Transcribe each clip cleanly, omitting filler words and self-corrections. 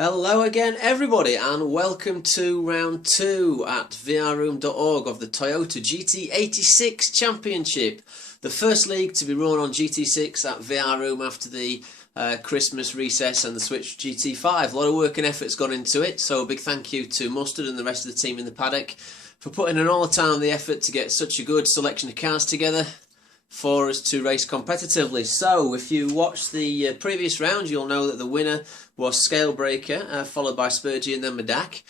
Hello again everybody and welcome to round 2 at vrroom.org of the Toyota GT86 Championship. The first league to be run on GT6 at VRroom after the Christmas recess and the switch to GT5. A lot of work and effort's gone into it, so a big thank you to Mustard and the rest of the team in the paddock for putting in all the time and the effort to get such a good selection of cars together for us to race competitively. So if you watched the previous round, you'll know that the winner was Scalebreaker, followed by Spurgey and then Medak.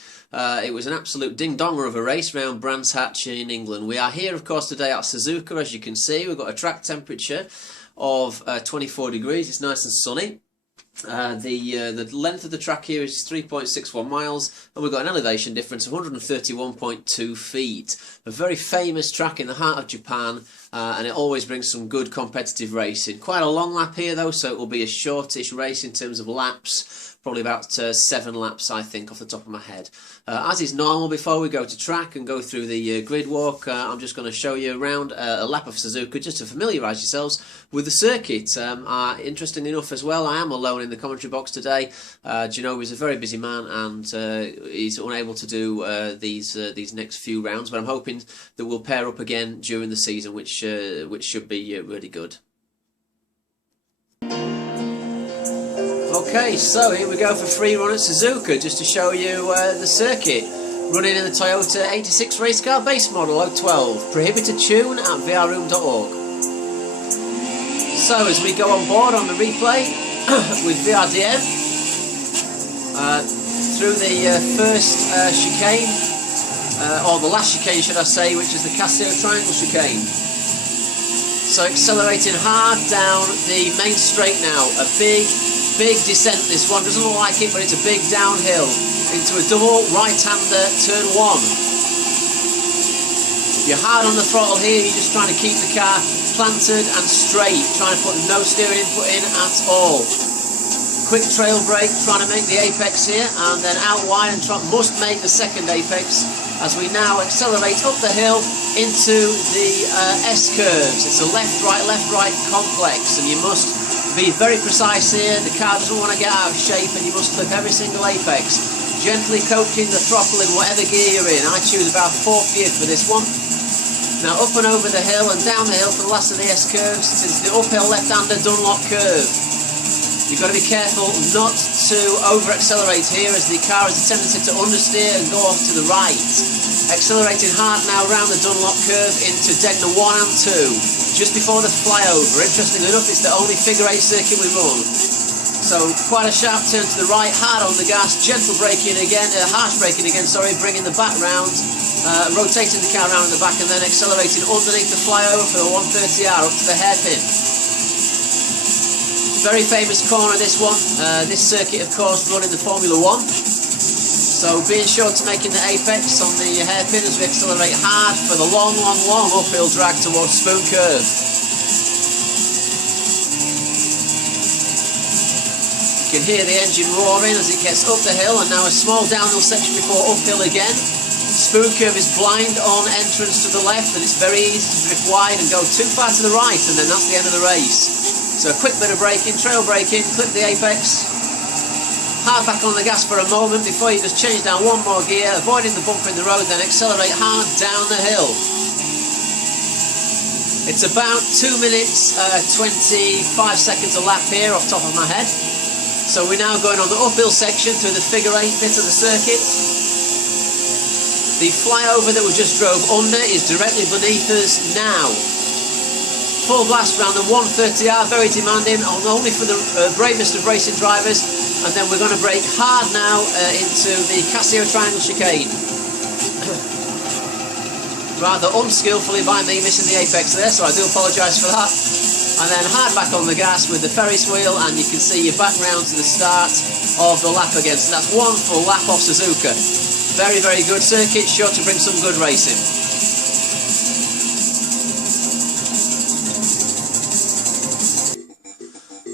It was an absolute ding-donger of a race round Brands Hatch in England. We are here of course today at Suzuka. As you can see, we've got a track temperature of 24 degrees. It's nice and sunny. The length of the track here is 3.61 miles and we've got an elevation difference of 131.2 feet. A very famous track in the heart of Japan, and it always brings some good competitive racing. Quite a long lap here though, so it will be a shortish race in terms of laps, probably about 7 laps I think off the top of my head. As is normal, before we go to track and go through the grid walk, I'm just going to show you around a lap of Suzuka just to familiarise yourselves with the circuit. Interestingly enough as well, I am alone in the commentary box today. Gino is a very busy man and he's unable to do these next few rounds, but I'm hoping that we'll pair up again during the season, which should be really good. Okay, so here we go for free run at Suzuka, just to show you the circuit. Running in the Toyota 86 race car base model 012, prohibited tune at vrroom.org. So as we go on board on the replay with VRDM, through the first chicane, or the last chicane should I say, which is the Casio Triangle chicane. So accelerating hard down the main straight now, a big descent. This one doesn't look like it, but it's a big downhill into a double right-hander turn 1. You're hard on the throttle here, you're just trying to keep the car planted and straight, trying to put no steering input in at all. Quick trail brake, trying to make the apex here, and then out wide and must make the second apex as we now accelerate up the hill into the S-curves. It's a left-right complex, and you must be very precise here. The car doesn't want to get out of shape and you must clip every single apex. Gently coaching the throttle in whatever gear you're in. I choose about 4th gear for this one. Now up and over the hill and down the hill for the last of the S-curves. It's the uphill left-hander Dunlop curve. You've got to be careful not to over-accelerate here, as the car has a tendency to understeer and go off to the right. Accelerating hard now round the Dunlop curve into Degner 1 and 2, just before the flyover. Interestingly enough, it's the only figure 8 circuit we run. So quite a sharp turn to the right, hard on the gas, gentle braking again, harsh braking again, sorry, bringing the back round, rotating the car around the back and then accelerating underneath the flyover for the 130R up to the hairpin. Very famous corner this one. This circuit of course run in the Formula 1. So being sure to making the apex on the hairpin as we accelerate hard for the long uphill drag towards Spoon Curve. You can hear the engine roaring as it gets up the hill, and now a small downhill section before uphill again. Spoon Curve is blind on entrance to the left, and it's very easy to drift wide and go too far to the right, and then that's the end of the race. So a quick bit of braking, trail braking, clip the apex, hard back on the gas for a moment before you just change down one more gear, avoiding the bumper in the road, then accelerate hard down the hill. It's about 2 minutes 25 seconds a lap here off the top of my head. So we're now going on the uphill section through the figure 8 bit of the circuit. The flyover that we just drove under is directly beneath us now. Full blast round the 130R, very demanding, only for the bravest of racing drivers, and then we're going to brake hard now into the Casio Triangle chicane. Rather unskillfully by me missing the apex there, so I do apologise for that. And then hard back on the gas with the Ferris wheel, and you can see you're back round to the start of the lap again. So that's one full lap off Suzuka. Very good circuit, sure to bring some good racing.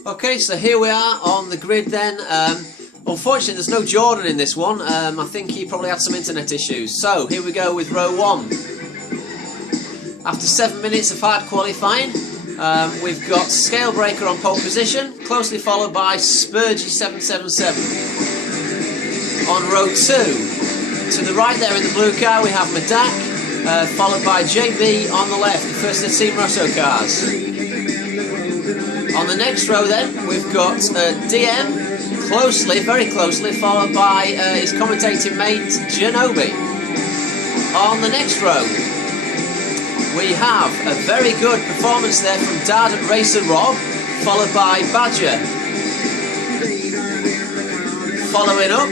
Okay, so here we are on the grid then. Unfortunately, there's no Jordan in this one. I think he probably had some internet issues. So, here we go with row 1. After 7 minutes of hard qualifying, we've got Scalebreaker on pole position, closely followed by Spurgey 777. on row 2. To the right there in the blue car we have Medak, followed by JB on the left, the first of the Team Rosso cars. On the next row then we've got DM, closely, very closely, followed by his commentating mate Genobi. On the next row we have a very good performance there from Dad Racer Rob, followed by Badger. Following up,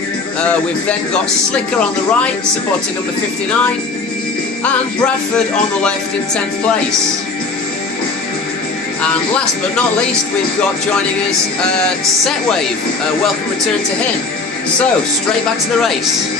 we've then got Slicker on the right, supporting number 59, and Bradford on the left in 10th place. And last but not least, we've got joining us Setwave. Welcome return to him. So, straight back to the race.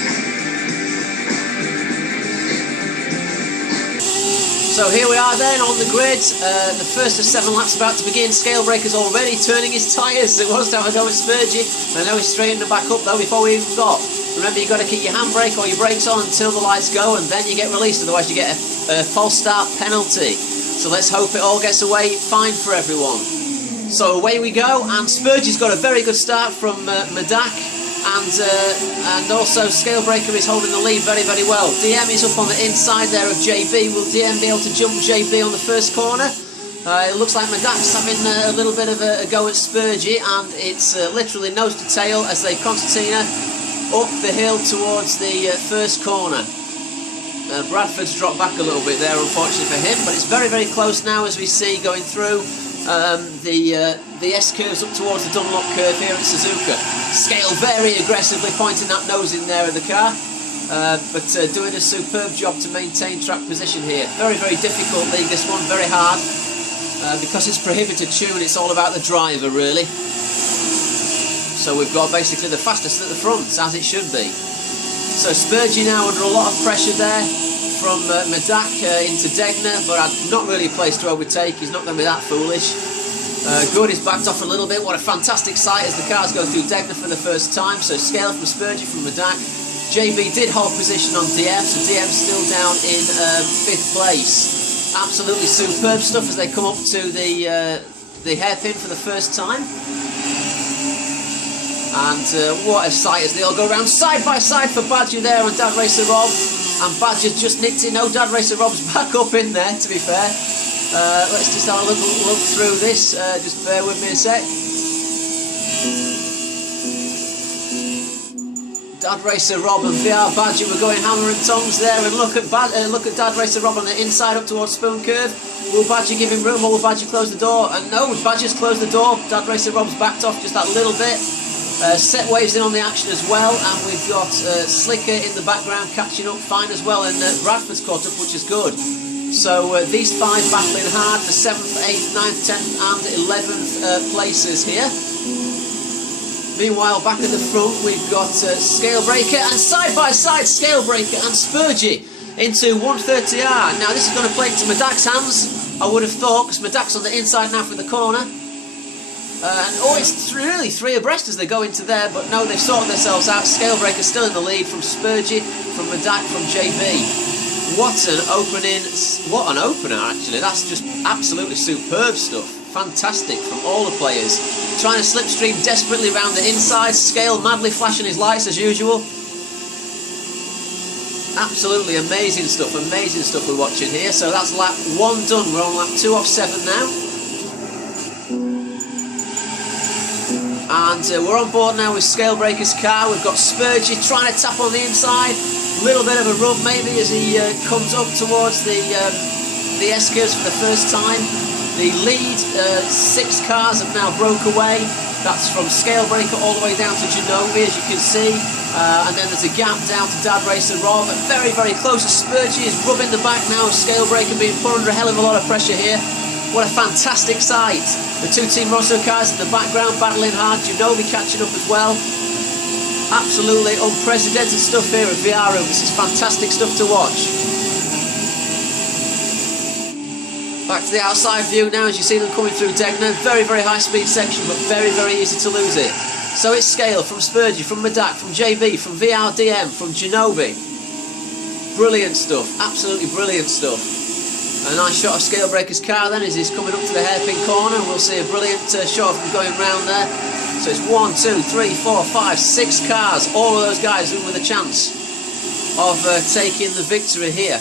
So here we are then on the grid, the first of 7 laps about to begin. Scalebreaker's already turning his tyres, so he wants to have a go at Spurgey. I know he's straightening them back up though before we even got. Remember, you've got to keep your handbrake or your brakes on until the lights go, and then you get released, otherwise you get a false start penalty. So let's hope it all gets away fine for everyone. So away we go, and Spurgey's got a very good start from Medak. And also Scalebreaker is holding the lead very, very well. DM is up on the inside there of JB. Will DM be able to jump JB on the first corner? It looks like Medak's having a little bit of a go at Spurgey, and it's literally nose to tail as they concertina up the hill towards the first corner. Bradford's dropped back a little bit there, unfortunately for him, but it's very, very close now as we see going through the S-curves up towards the Dunlop curve here at Suzuka. Scale very aggressively, pointing that nose in there of the car, but doing a superb job to maintain track position here. Very, very difficult league, this one, very hard. Because it's prohibited tune, it's all about the driver, really. So we've got basically the fastest at the front, as it should be. So Spurgey now under a lot of pressure there from Medak into Degner, but not really a place to overtake. He's not going to be that foolish. Good is backed off a little bit. What a fantastic sight as the cars go through Degner for the first time. So Scale from Spurgey from Medak. JB did hold position on DM, so DM's still down in 5th place. Absolutely superb stuff as they come up to the hairpin for the first time. And what a sight as they all go around side by side for Badger there and Dad Racer Rob. And Badger's just nicked it. No, Dad Racer Rob's back up in there, to be fair. Let's just have a look through this. Just bear with me a sec. Dad Racer Rob and VR Badger were going hammer and tongs there, and look at Dad Racer Rob on the inside up towards Spoon Curve. Will Badger give him room, or will Badger close the door? And no, Badger's closed the door. Dad Racer Rob's backed off just that little bit. Setwave's in on the action as well, and we've got Slicker in the background catching up fine as well, and Bradford's caught up, which is good. So these 5 battling hard for 7th, 8th, 9th, 10th and 11th places here. Meanwhile, back at the front, we've got Scalebreaker, and side by side, Scalebreaker and Spurgey into 130R. Now, this is going to play into Medak's hands, I would have thought, because Medak's on the inside now for the corner. It's really 3 abreast as they go into there, but no, they've sorted themselves out. Scalebreaker still in the lead from Spurgey, from Medak, from JB. What an opener, actually. That's just absolutely superb stuff. Fantastic from all the players. Trying to slipstream desperately around the inside. Scale madly flashing his lights as usual. Absolutely amazing stuff we're watching here. So that's lap 1 done. We're on lap 2 off 7 now. And we're on board now with Scalebreaker's car. We've got Spurgey trying to tap on the inside. Little bit of a rub maybe as he comes up towards the S-curves for the first time. The lead 6 cars have now broke away. That's from Scalebreaker all the way down to Genobi, as you can see. And then there's a gap down to Dad Racer Rob. And very, very close. Spurgey is rubbing the back now. Scalebreaker being put under a hell of a lot of pressure here. What a fantastic sight. The 2 Team Rosso cars in the background battling hard. Genobi catching up as well. Absolutely unprecedented stuff here at VR Room. This is fantastic stuff to watch. Back to the outside view now as you see them coming through Degner. Very, very high speed section, but very, very easy to lose it. So it's Scale from Spurgey, from Medak, from JB, from VRDM, from Genobi. Brilliant stuff. Absolutely brilliant stuff. A nice shot of Scalebreaker's car then as he's coming up to the hairpin corner. We'll see a brilliant shot of him going round there. So it's 1, 2, 3, 4, 5, 6 cars. All of those guys in with a chance of taking the victory here.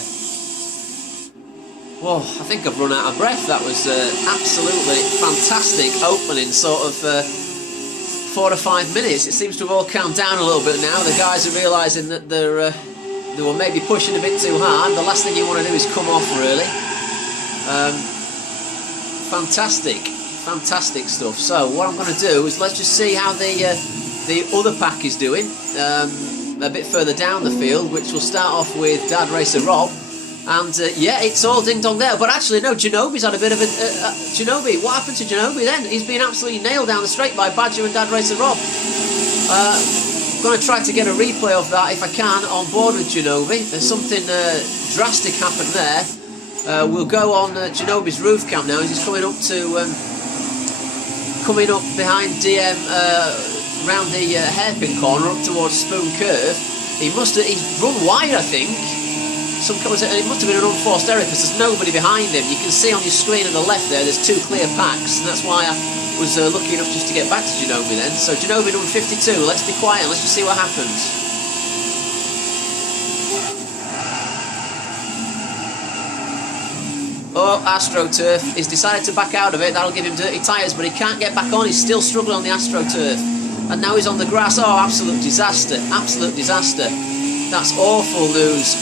Whoa, I think I've run out of breath. That was absolutely fantastic opening sort of 4 to 5 minutes. It seems to have all calmed down a little bit now. The guys are realising that they were maybe pushing a bit too hard. The last thing you want to do is come off, really. Fantastic stuff. So what I'm going to do is let's just see how the other pack is doing a bit further down the field, which will start off with Dad Racer Rob. And yeah, it's all ding dong there. But actually, no, Genobi's had a bit of a Genobi. What happened to Genobi then? He's been absolutely nailed down the straight by Badger and Dad Racer Rob. I'm going to try to get a replay of that if I can on board with Genobi. There's something drastic happened there. We'll go on Genobi's roof cam now. He's coming up behind DM round the hairpin corner up towards Spoon Curve. He's run wide, I think. It must have been an unforced error because there's nobody behind him. You can see on your screen on the left there, there's 2 clear packs, and that's why I was lucky enough just to get back to Genobi then. So Genobi number 52, let's be quiet and let's just see what happens. Oh, AstroTurf. He's decided to back out of it. That'll give him dirty tyres, but he can't get back on. He's still struggling on the AstroTurf. And now he's on the grass. Oh, absolute disaster. Absolute disaster. That's awful news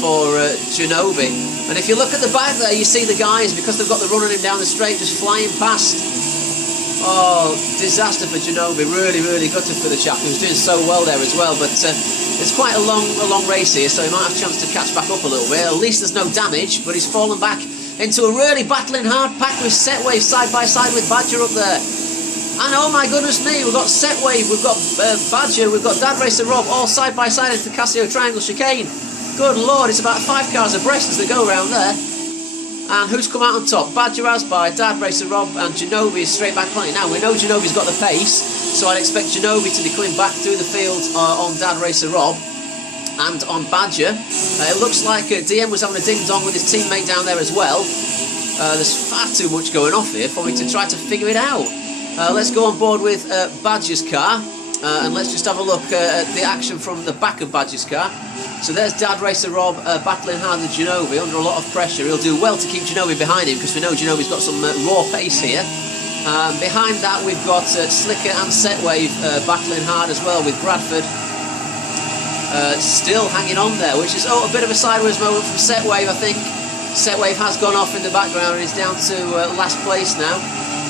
for Genobi. And if you look at the back there, you see the guys, because they've got the running him down the straight, just flying past. Oh, disaster for Genobi. Really, really gutted for the chap who's doing so well there as well. But it's quite a long race here, so he might have a chance to catch back up a little bit. At least there's no damage, but he's fallen back into a really battling hard pack with Setwave side by side with Badger up there. And oh my goodness me, we've got Setwave, we've got Badger, we've got Dad Racer Rob, all side by side into the Casio Triangle Chicane. Good lord, it's about 5 cars abreast as they go around there. And who's come out on top? Badger has by, Dad Racer Rob, and Genobi is straight back plenty. Now, we know Genobi's got the pace, so I'd expect Genobi to be coming back through the field on Dad Racer Rob and on Badger. It looks like DM was having a ding-dong with his teammate down there as well. There's far too much going off here for me to try to figure it out. Let's go on board with Badger's car, and let's just have a look at the action from the back of Badger's car. So there's Dad Racer Rob battling hard with Genobi under a lot of pressure. He'll do well to keep Genobi behind him because we know Genobi's got some raw pace here. Behind that we've got Slicker and Setwave battling hard as well with Bradford. Still hanging on there, which is a bit of a sideways moment from Setwave, I think. Setwave has gone off in the background and is down to last place now.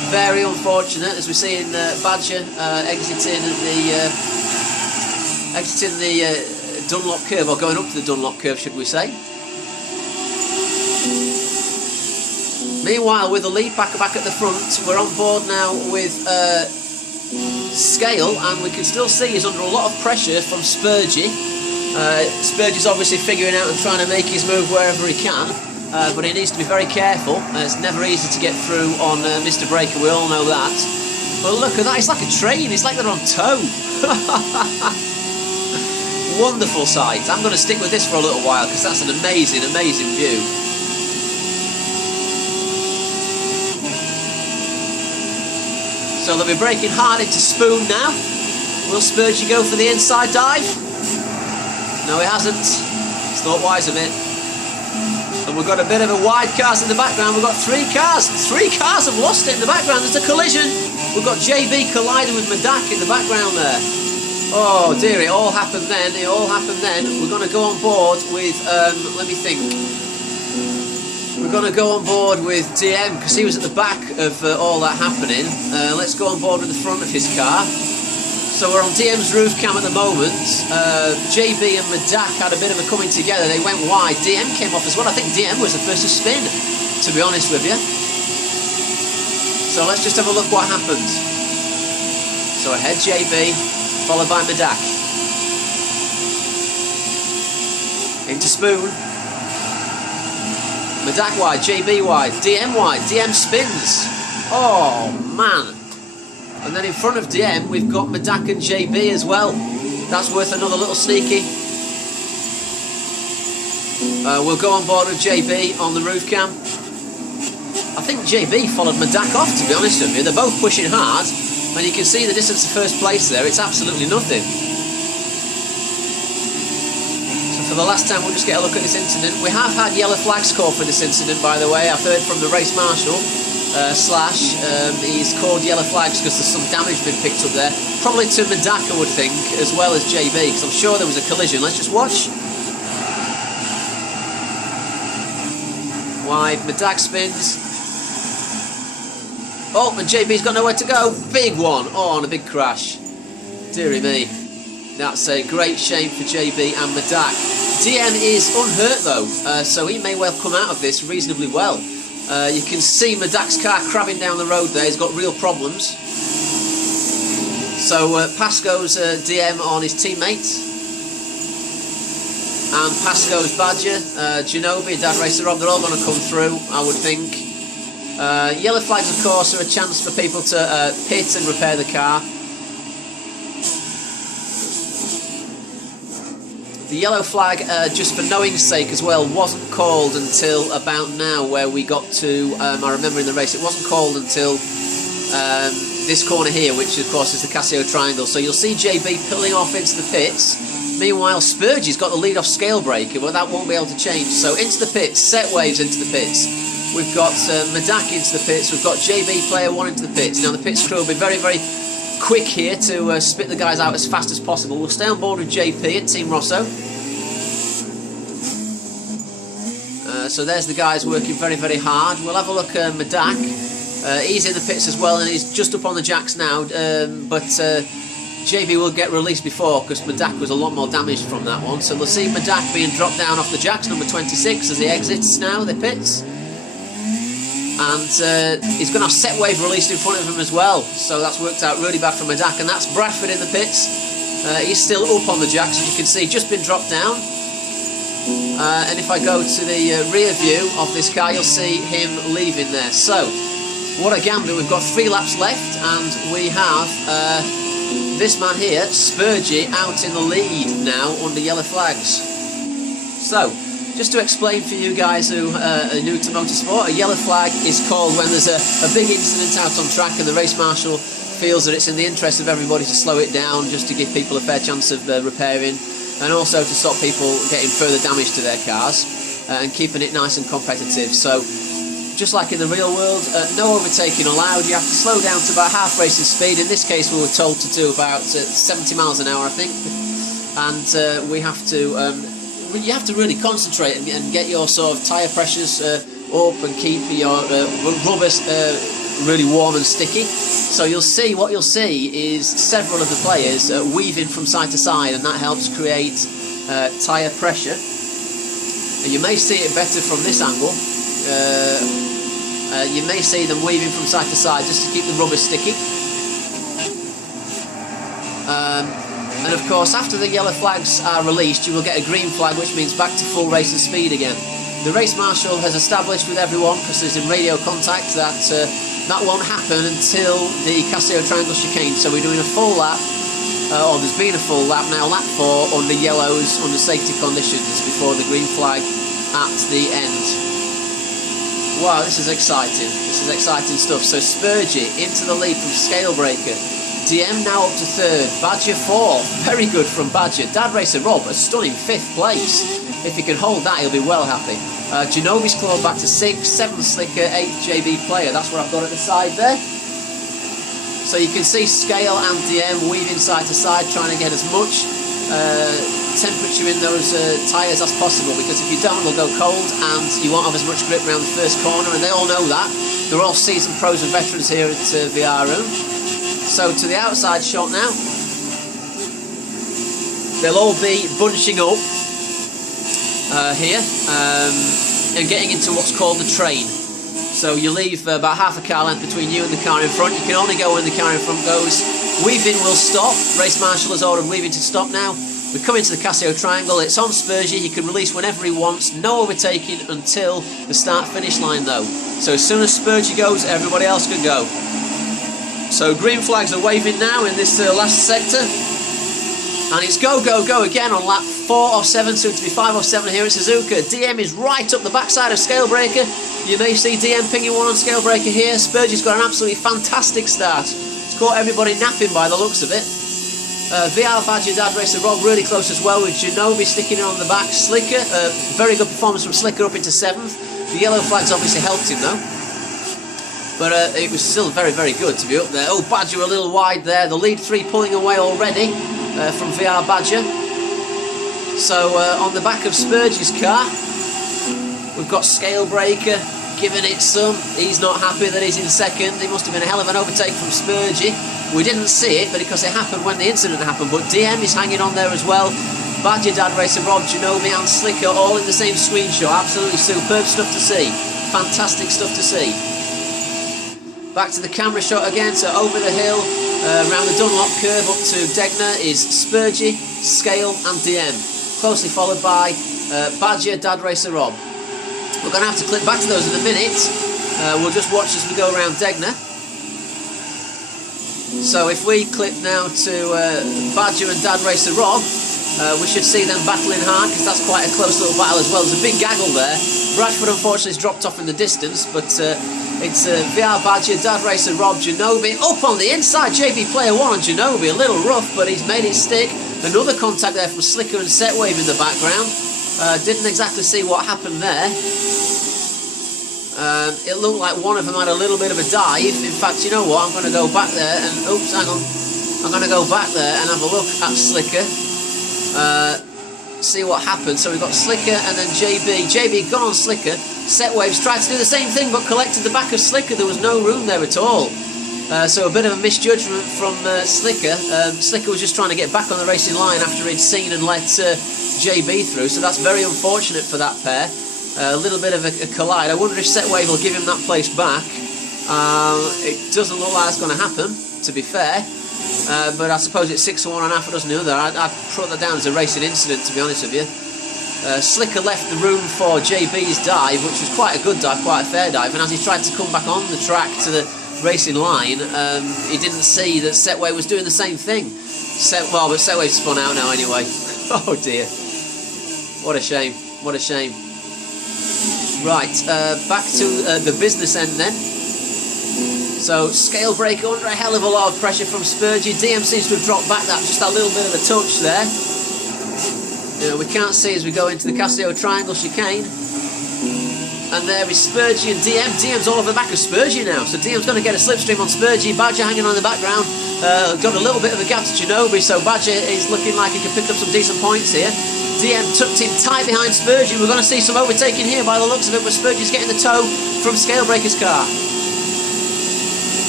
Very unfortunate, as we're seeing Badger exiting the Dunlop curve, or going up to the Dunlop curve, should we say. Meanwhile, with the lead packer back at the front, we're on board now with Scale, and we can still see he's under a lot of pressure from Spurgey. Spurgey's obviously figuring out and trying to make his move wherever he can. But he needs to be very careful. It's never easy to get through on Mr. Breaker, we all know that. But look at that, it's like a train, it's like they're on tow. Wonderful sight. I'm going to stick with this for a little while because that's an amazing, amazing view. So they'll be braking hard into Spoon now. Will Spurgey go for the inside dive? No, he hasn't. He's thought wise of it. And we've got a bit of a wide cars in the background. We've got 3 cars. 3 cars have lost it in the background. There's a collision. We've got JB colliding with Medak in the background there. Oh dear, it all happened then. It all happened then. We're going to go on board with, let me think. We're going to go on board with DM because he was at the back of all that happening. Let's go on board with the front of his car. So we're on DM's roof cam at the moment. JB and Medak had a bit of a coming together. They went wide. DM came off as well. I think DM was the first to spin, to be honest with you. So let's just have a look what happened. So ahead JB, followed by Medak. Into Spoon. Medak wide, JB wide, DM wide. DM spins. Oh man. And then in front of DM, we've got Medak and JB as well. That's worth another little sneaky. We'll go on board with JB on the roof cam. I think JB followed Medak off, to be honest with you. They're both pushing hard. And you can see the distance to first place there, it's absolutely nothing. So for the last time, we'll just get a look at this incident. We have had yellow flags called for this incident, by the way. I've heard from the race marshal, he's called yellow flags because there's some damage been picked up there. Probably to Medak, I would think, as well as JB, because I'm sure there was a collision. Let's just watch. Wide, Medak spins. Oh, and JB's got nowhere to go. Big one. Oh, and a big crash. Dearie me. That's a great shame for JB and Medak. DM is unhurt though, so he may well come out of this reasonably well. You can see Medak's car crabbing down the road there. He's got real problems. So past goes DM on his teammates. And past goes Badger, Genobi, Dad Racer Rob. They're all going to come through, I would think. Yellow flags, of course, are a chance for people to pit and repair the car. The yellow flag, just for knowing's sake as well, wasn't called until about now, where we got to, I remember in the race, it wasn't called until this corner here, which of course is the Casio Triangle. So you'll see JB pulling off into the pits. Meanwhile, Spurgey's got the lead-off scale breaker, but that won't be able to change. So into the pits, Set Waves into the pits. We've got Medak into the pits. We've got JB Player 1 into the pits. Now the pits crew will be very, very quick here to spit the guys out as fast as possible. We'll stay on board with JP at Team Rosso. So there's the guys working very, very hard. We'll have a look at Medak. He's in the pits as well, and he's just up on the jacks now. But JB will get released before, because Medak was a lot more damaged from that one. So we'll see Medak being dropped down off the jacks, number 26, as he exits now the pits. And he's going to have Set Wave released in front of him as well. So that's worked out really bad for Medak. And that's Bradford in the pits. He's still up on the jacks, as you can see, just been dropped down. And if I go to the rear view of this car, you'll see him leaving there. So, what a gambit. We've got 3 laps left, and we have this man here, Spurgey, out in the lead now under yellow flags. So, just to explain for you guys who are new to motorsport, a yellow flag is called when there's a big incident out on track and the race marshal feels that it's in the interest of everybody to slow it down, just to give people a fair chance of repairing, and also to stop people getting further damage to their cars, and keeping it nice and competitive. So, just like in the real world, no overtaking allowed. You have to slow down to about half racing speed. In this case, we were told to do about 70 miles an hour, I think. And we have to, you have to really concentrate and get your sort of tyre pressures up, and keep your rubber really warm and sticky. So what you'll see is several of the players weaving from side to side, and that helps create tyre pressure. And you may see it better from this angle. You may see them weaving from side to side just to keep the rubber sticky. And of course, after the yellow flags are released, you will get a green flag, which means back to full racing speed again. The race marshal has established with everyone, because there's in radio contact, that that won't happen until the Casio Triangle chicane. So we're doing a full lap, or there's been a full lap now, lap 4 under yellows, under safety conditions, before the green flag at the end. Wow, this is exciting. This is exciting stuff. So Spurgey into the lead from Scalebreaker. DM now up to 3rd. Badger 4th. Very good from Badger. Dad Racer Rob, a stunning 5th place. If he can hold that, he'll be well happy. Genobi's clawed back to 6th. 7th Slicker, 8th JB Player. That's what I've got at the side there. So you can see Scale and DM weaving side to side, trying to get as much temperature in those tyres as possible, because if you don't, they'll go cold and you won't have as much grip around the first corner, and they all know that. They're all seasoned pros and veterans here at VR Room. So to the outside shot now, they'll all be bunching up here and getting into what's called the train. So you leave about half a car length between you and the car in front. You can only go when the car in front goes. Weaving will stop. Race marshal has ordered weaving to stop now. We come into the Casio Triangle. It's on Spurgey. He can release whenever he wants. No overtaking until the start-finish line, though. So as soon as Spurgey goes, everybody else can go. So green flags are waving now in this last sector. And it's go, go, go again on lap 4 of 7, soon to be 5 of 7 here at Suzuka. DM is right up the backside of Scalebreaker. You may see DM pinging one on Scalebreaker here. Spurgey's got an absolutely fantastic start. He's caught everybody napping by the looks of it. VR Badger Dad Racer Rob really close as well, with Genobi sticking in on the back. Slicker, very good performance from Slicker up into 7th. The yellow flags obviously helped him though. But it was still very, very good to be up there. Oh, Badger a little wide there. The lead 3 pulling away already from VR Badger. So on the back of Spurgey's car, we've got Scalebreaker giving it some. He's not happy that he's in 2nd. It must have been a hell of an overtake from Spurgey. We didn't see it, but because it happened when the incident happened. But DM is hanging on there as well. Badger Dad Racer Rob, Genobi and Slicker all in the same screenshot. Absolutely superb stuff to see. Fantastic stuff to see. Back to the camera shot again, so over the hill, around the Dunlop curve up to Degner is Spurgey, Scale and DM. Closely followed by Badger Dad Racer Rob. We're going to have to click back to those in a minute. We'll just watch as we go around Degner. So if we click now to Badger and Dad Racer Rob, we should see them battling hard, because that's quite a close little battle as well. There's a big gaggle there. Bradford unfortunately has dropped off in the distance, but it's VR Badger, Dad Racer Rob, Genobi up on the inside. JB Player 1 on Genobi, a little rough, but he's made it stick. Another contact there from Slicker and Setwave in the background. Didn't exactly see what happened there. It looked like one of them had a little bit of a dive. In fact, you know what? I'm going to go back there and... Oops, hang on. I'm going to go back there and have a look at Slicker. See what happened. So we've got Slicker and then JB. JB gone on Slicker. Setwaves tried to do the same thing but collected the back of Slicker. There was no room there at all. So a bit of a misjudgment from Slicker. Slicker was just trying to get back on the racing line after he'd seen and let JB through. So that's very unfortunate for that pair. A little bit of a collide. I wonder if Setwave will give him that place back. It doesn't look like that's going to happen, to be fair. But I suppose it's 6 to 1 and half a dozen the other. I'd put that down as a racing incident, to be honest with you. Slicker left the room for JB's dive, which was quite a good dive, quite a fair dive. And as he tried to come back on the track to the racing line, he didn't see that Setwave was doing the same thing. Well, but Setwave spun out now anyway. Oh dear. What a shame. What a shame. Right, back to the business end then. So, Scalebreaker under a hell of a lot of pressure from Spurgey. DM seems to have dropped back just a little bit of a touch there. We can't see as we go into the Casio Triangle chicane. And there is Spurgey and DM. DM's all over the back of Spurgey now. So DM's going to get a slipstream on Spurgey. Badger hanging on in the background. Got a little bit of a gap to Genobi, so Badger is looking like he can pick up some decent points here. DM tucked in tight behind Spurgey. We're going to see some overtaking here by the looks of it, but Spurgey's getting the tow from Scalebreaker's car.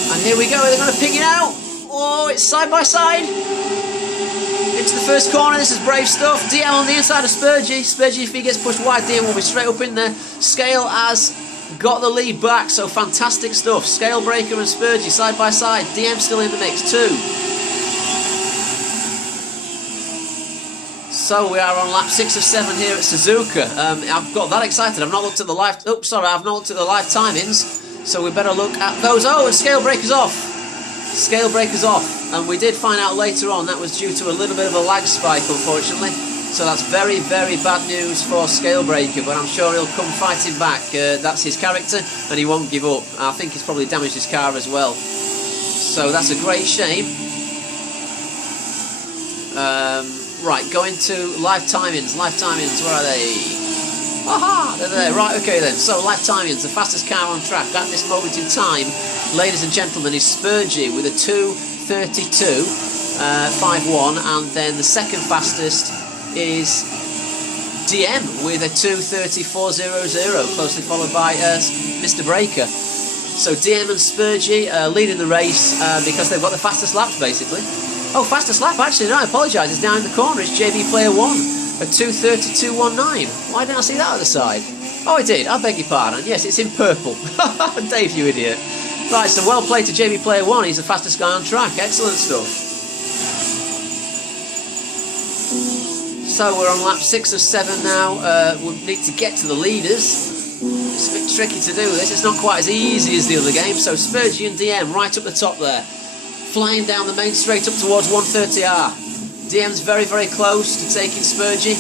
And here we go, they're going to ping it out. Oh, it's side by side. Into the first corner, this is brave stuff. DM on the inside of Spurgey. Spurgey, if he gets pushed wide, DM will be straight up in there. Scale has got the lead back, so fantastic stuff. Scalebreaker and Spurgey side by side. DM still in the mix too. So we are on lap 6 of 7 here at Suzuka. I've got that excited. I've not looked at the live. Oh, sorry, I've not looked at the live timings. So we better look at those. Oh, and Scalebreaker's off. Scalebreaker's off. And we did find out later on that was due to a little bit of a lag spike, unfortunately. So that's very, very bad news for Scalebreaker, but I'm sure he'll come fighting back. That's his character, and he won't give up. I think he's probably damaged his car as well. So that's a great shame. Right, going to live timings. Live timings, where are they? Aha! They're there. Right, okay then. So, live timings, the fastest car on track at this moment in time, ladies and gentlemen, is Spurgey with a 2:32.51, and then the second fastest is DM with a 2:34.00, closely followed by Mr. Breaker. So DM and Spurgey leading the race because they've got the fastest laps, basically. Oh, fastest lap, actually, no, I apologise, it's down in the corner, it's JB Player 1, a 2:32.19. Why didn't I see that at the side? Oh, I did, I beg your pardon, yes, it's in purple. Dave, you idiot. Right, so well played to JB Player 1, he's the fastest guy on track, excellent stuff. So we're on lap 6 of 7 now, we need to get to the leaders. It's a bit tricky to do this, it's not quite as easy as the other game, so Spurgey and DM right up the top there. Flying down the main straight up towards 130R. DM's very, very close to taking Spurgey.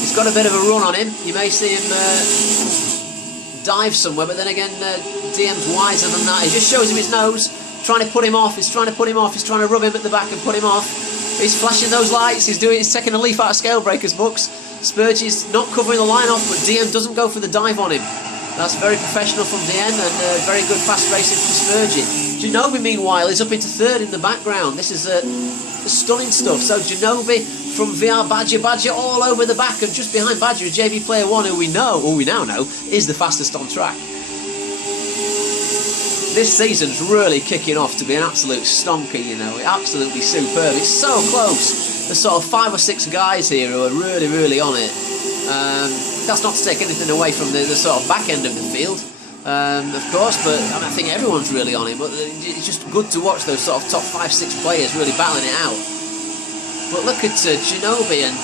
He's got a bit of a run on him. You may see him dive somewhere, but then again, DM's wiser than that. He just shows him his nose, trying to put him off, he's trying to put him off, he's trying to rub him at the back and put him off. He's flashing those lights, he's taking a leaf out of Scale Breaker's books. Spurgey's not covering the line off, but DM doesn't go for the dive on him. That's very professional from DM and very good fast racing from Spurgey. Genobi, meanwhile, is up into third in the background. This is stunning stuff. So Genobi from VR Badger, Badger all over the back, and just behind Badger is JB Player 1, who we now know, is the fastest on track. This season's really kicking off to be an absolute stonker, you know, absolutely superb. It's so close. There's sort of 5 or 6 guys here who are really, really on it. That's not to take anything away from the sort of back end of the field, of course, but I think everyone's really on it. But it's just good to watch those sort of top 5-6 players really battling it out. But look at Genobi and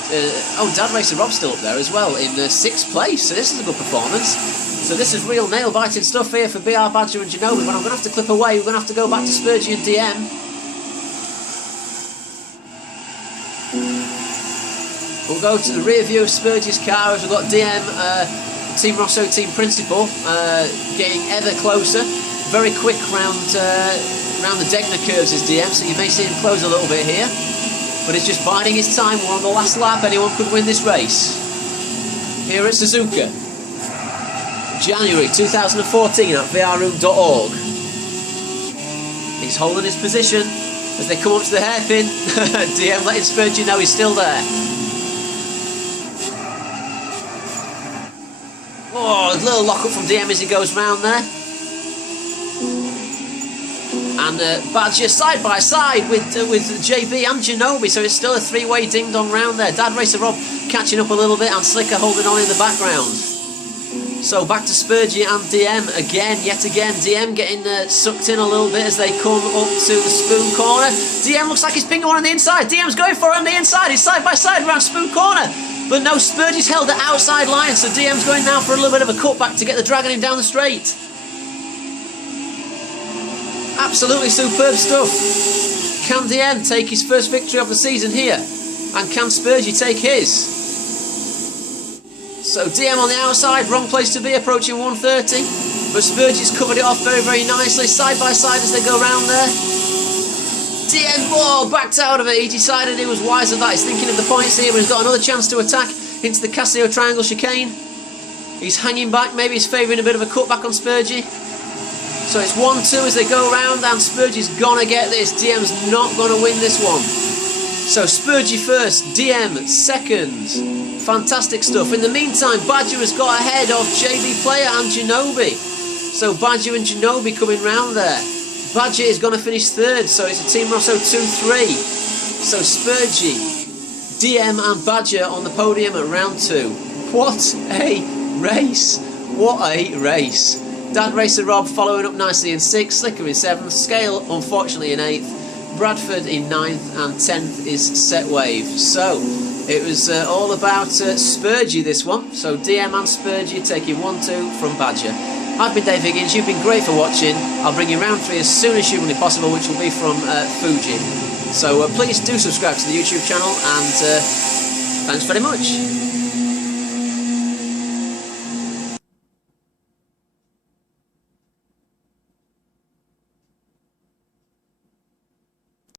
Dad Racer Rob's still up there as well in 6th place. So this is a good performance. So this is real nail-biting stuff here for BR Badger and Genobi. But I'm going to have to clip away. We're going to have to go back to Spurgey and DM. We'll go to the rear view of Spurgey's car as we've got DM, Team Rosso team principal, getting ever closer. Very quick round the Degner curves is DM, so you may see him close a little bit here. But it's just biding his time. We're on the last lap. Anyone could win this race. Here at Suzuka. January 2014 at vrroom.org. He's holding his position as they come up to the hairpin. DM letting Spurgey know he's still there. Oh, a little lock up from DM as he goes round there. And Badger side by side with JB and Genobi, so it's still a 3-way ding-dong round there. Dad Racer Rob catching up a little bit and Slicker holding on in the background. So back to Spurgey and DM again, yet again. DM getting sucked in a little bit as they come up to the Spoon Corner. DM looks like he's pinging one on the inside. DM's going for it on the inside. He's side by side around Spoon Corner. But no, Spurgey's held the outside line, so DM's going now for a little bit of a cutback to get the dragging him down the straight. Absolutely superb stuff. Can DM take his first victory of the season here? And can Spurgey take his? So DM on the outside, wrong place to be, approaching 130. But Spurgey's covered it off very, very nicely, side by side as they go round there. DM, backed out of it. He decided he was wise of that. He's thinking of the points here, but he's got another chance to attack into the Casio Triangle chicane. He's hanging back, maybe he's favouring a bit of a cutback on Spurgey. So it's 1-2 as they go round, and Spurgey's gonna get this. DM's not gonna win this one. So Spurgey first, DM second. Fantastic stuff. In the meantime, Badger has got ahead of JB Player and Genobi. So Badger and Genobi coming round there. Badger is going to finish third, so it's a Team Rosso 2-3. So Spurgey, DM and Badger on the podium at round 2. What a race! What a race! Dad Racer Rob following up nicely in 6th, Slicker in 7th, Scale unfortunately in 8th, Bradford in 9th, and 10th is Set Wave. So it was all about Spurgey this one. So DM and Spurgey taking 1-2 from Badger. I've been Dave Higgins, you've been great for watching. I'll bring you round 3 as soon as humanly possible, which will be from Fuji. So please do subscribe to the YouTube channel, and thanks very much.